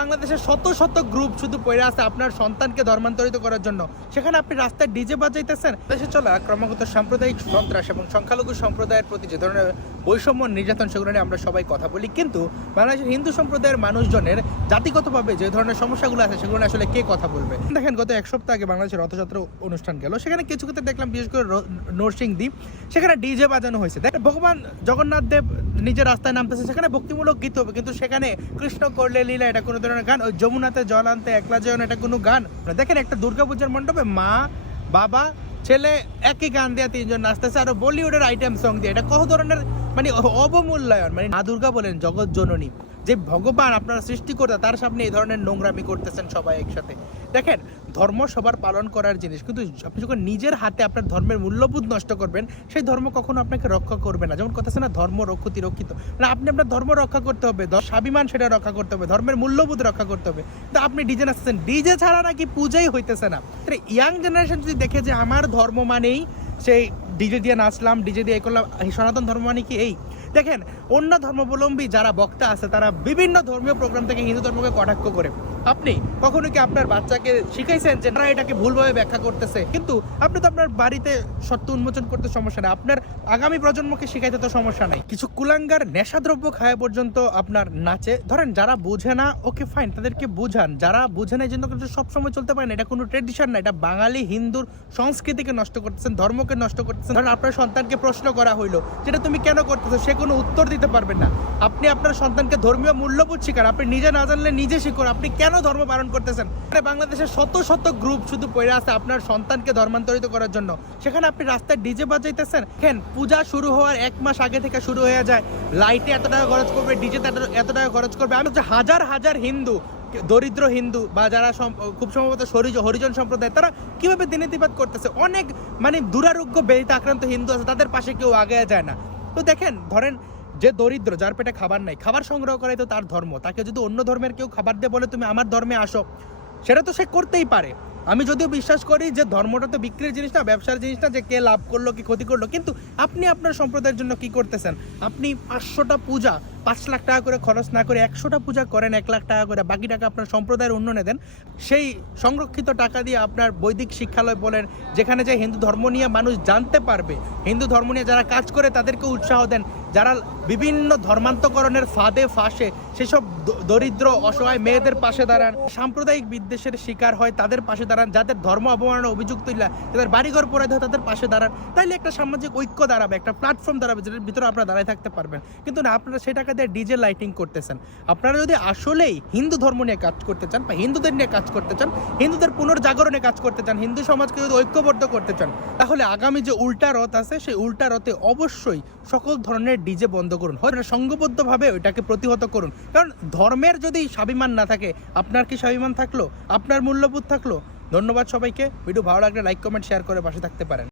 বাংলাদেশের শত শত গ্রুপ শুধু পড়ে আছে আপনার সন্তানকে ধর্মান্তরিত করার জন্য, সেখানে আপনি রাস্তায় ডিজে বাজাইতেছেন। দেশে চলা ক্রমাগত সাম্প্রদায়িক সন্ত্রাস এবং সংখ্যালঘু সম্প্রদায়ের প্রতি যে ধরনের বৈষম্য নির্যাতন, সেগুলো নিয়ে আমরা সবাই কথা বলি, কিন্তু বাংলাদেশের হিন্দু সম্প্রদায়ের মানুষজনের জাতিগতভাবে যে ধরনের সমস্যাগুলো আছে সেগুলো নিয়ে আসলে কে কথা বলবে? দেখেন, গত এক সপ্তাহ আগে বাংলাদেশের রথযাত্রা অনুষ্ঠান গেল, সেখানে কিছু ক্ষেত্রে দেখলাম, বিশেষ করে নরসিংদী, সেখানে ডিজে বাজানো হয়েছে। ভগবান জগন্নাথ দেব নিজের রাস্তায় নামতেছে, সেখানে ভক্তিমূলক গীত হবে, কিন্তু সেখানে কৃষ্ণ করলে লীলা এটা কোনো ধরনের গান, ওই যমুনাতে জল আনতে একলা যেন এটা কোনো গান। দেখেন, একটা দুর্গাপূজার মণ্ডপে মা বাবা ছেলে একই গান দিয়ে তিনজন নাচতেছে, আর বলিউডের আইটেম সং দিয়ে, এটা কত ধরনের মানে অবমূল্যায়ন। মানে মা দুর্গা বলেন জগৎ জননী, যে ভগবান আপনারা সৃষ্টিকর্তা, তার সামনে এই ধরনের নোংরামি করতেছেন সবাই একসাথে। দেখেন, ধর্ম সবার পালন করার জিনিস, কিন্তু আপনি যখন নিজের হাতে আপনার ধর্মের মূল্যবোধ নষ্ট করবেন, সেই ধর্ম কখনো আপনাকে রক্ষা করবে না। যেমন কথা আছে না, ধর্ম রক্ষতি রক্ষিত, মানে আপনি আপনার ধর্ম রক্ষা করতে হবে, স্বাভিমান সেটা রক্ষা করতে হবে, ধর্মের মূল্যবোধ রক্ষা করতে হবে। কিন্তু আপনি ডিজে নাচতেছেন, ডিজে ছাড়া নাকি পূজাই হইতেছে না। ইয়াং জেনারেশন যদি দেখে যে আমার ধর্ম মানেই সেই ডিজে দিয়ে নাচলাম, ডিজে দিয়ে এই করলাম, সনাতন ধর্ম মানে কি এই? দেখেন, অন্য ধর্মাবলম্বী যারা বক্তা আছে তারা বিভিন্ন ধর্মীয় প্রোগ্রাম থেকে হিন্দু ধর্মকে কটাক্ষ করে। আপনি কখনো কি আপনার বাচ্চাকে শিখাইছেন যে তারা এটাকে ভুলভাবে ব্যাখ্যা করতেছে? কিন্তু আপনি তো আপনার বাড়িতে সত্য উন্মোচন করতে সমস্যা নেই, আপনার আগামী প্রজন্মকে শিখাইতে তো সমস্যা নাই। কিছু কুলাঙ্গার নেশাদ্রব্য খায় পর্যন্ত আপনার নাচে। ধরেন, যারা বুঝে না, ওকে ফাইন, তাদেরকে বুঝান। যারা বুঝে না, এই জন্য সবসময় চলতে পারে না, এটা কোনো ট্রেডিশন না, এটা বাঙালি হিন্দুর সংস্কৃতিকে নষ্ট করতেছেন, ধর্মকে নষ্ট করতেছেন। ধরেন, আপনার সন্তানকে প্রশ্ন করা হইলো যেটা তুমি কেন করতেছো, সে কোনো উত্তর দিতে পারবেন না। আপনি আপনার সন্তানকে ধর্মীয় মূল্যবোধ শিখান, আপনি নিজে না জানলে নিজে শিখুন, আপনি কেন ধর্ম পালন করতেছেন? বাংলাদেশের শত শত গ্রুপ শুধু পড়ে আছে আপনার সন্তানকে ধর্মান্তরিত করার জন্য, সেখানে আপনি রাস্তায় ডিজে বাজাইতেছেন। দেখেন, পূজা শুরু হওয়ার 1 মাস আগে থেকে শুরু হয়ে যায়, লাইটে এত টাকা খরচ করবে, ডিজেতে এত টাকা খরচ করবে। আমি হচ্ছে হাজার হাজার হিন্দু, দরিদ্র হিন্দু বা যারা খুব সম্ভবত হরিজন সম্প্রদায়, তারা কিভাবে দিনেতিবাদ করতেছে। অনেক মানে দুরারোগ্য ব্যাধিতে আক্রান্ত হিন্দু আছে, তাদের পাশে কেউ আগে যায় না। তো দেখেন, ধরেন যে দরিদ্র, যার পেটে খাবার নাই, খাবার সংগ্রহ করাই তো তার ধর্ম। তাকে যদি অন্য ধর্মের কেউ খাবার দিয়ে বলে তুমি আমার ধর্মে আসো, সেটা তো সে করতেই পারে। আমি যদিও বিশ্বাস করি যে ধর্মটা তো বিক্রির জিনিস না, ব্যবসার জিনিস না, যে কে লাভ করলো কি ক্ষতি করলো। কিন্তু আপনি আপনার সম্প্রদায়ের জন্য কি করতেছেন? আপনি 500টা পূজা 5 লাখ টাকা করে খরচ না করে 100টা পূজা করেন 1 লাখ টাকা করে, বাকি টাকা আপনার সম্প্রদায়ের উন্নয়নে দেন। সেই সংরক্ষিত টাকা দিয়ে আপনার বৈদিক শিক্ষালয় বলেন, যেখানে যে হিন্দু ধর্ম নিয়ে মানুষ জানতে পারবে, হিন্দু ধর্ম নিয়ে যারা কাজ করে তাদেরকে উৎসাহ দেন, যারা বিভিন্ন ধর্মান্তকরণের ফাঁদে ফাঁসে সেসব দরিদ্র অসহায় মেয়েদের পাশে দাঁড়ান, সাম্প্রদায়িক বিদ্বেষের শিকার হয় তাদের পাশে দাঁড়ান, যাদের ধর্ম অবমাননা অভিযুক্ত ইল্লা, যাদের বাড়িঘর পড়ে দেয় তাদের পাশে দাঁড়ান। তাইলে একটা সামাজিক ঐক্য দাঁড়াবে, একটা প্ল্যাটফর্ম দাঁড়াবে, যেটার ভিতরে আপনারা দাঁড়ায় থাকতে পারবেন। কিন্তু না, আপনারা সেই টাকা দিয়ে ডিজে লাইটিং করতেছেন। আপনারা যদি আসলেই হিন্দু ধর্ম নিয়ে কাজ করতে চান, বা হিন্দুদের নিয়ে কাজ করতে চান, হিন্দুদের পুনর্জাগরণে কাজ করতে চান, হিন্দু সমাজকে যদি ঐক্যবদ্ধ করতে চান, তাহলে আগামী যে উল্টা রথ আছে, সেই উল্টা রথে অবশ্যই সকল ধরনের ডিজে বন্ধ করুন, হয় সংঘবদ্ধভাবে ওইটাকে প্রতিহত করুন। কারণ ধর্মের যদি স্বাভিমান না থাকে, আপনার কি স্বাভিমান থাকলো? আপনার মূল্যবোধ থাকলো? ধন্যবাদ সবাইকে। ভিডিও ভালো লাগলে লাইক কমেন্ট শেয়ার করে পাশে থাকতে পারেন।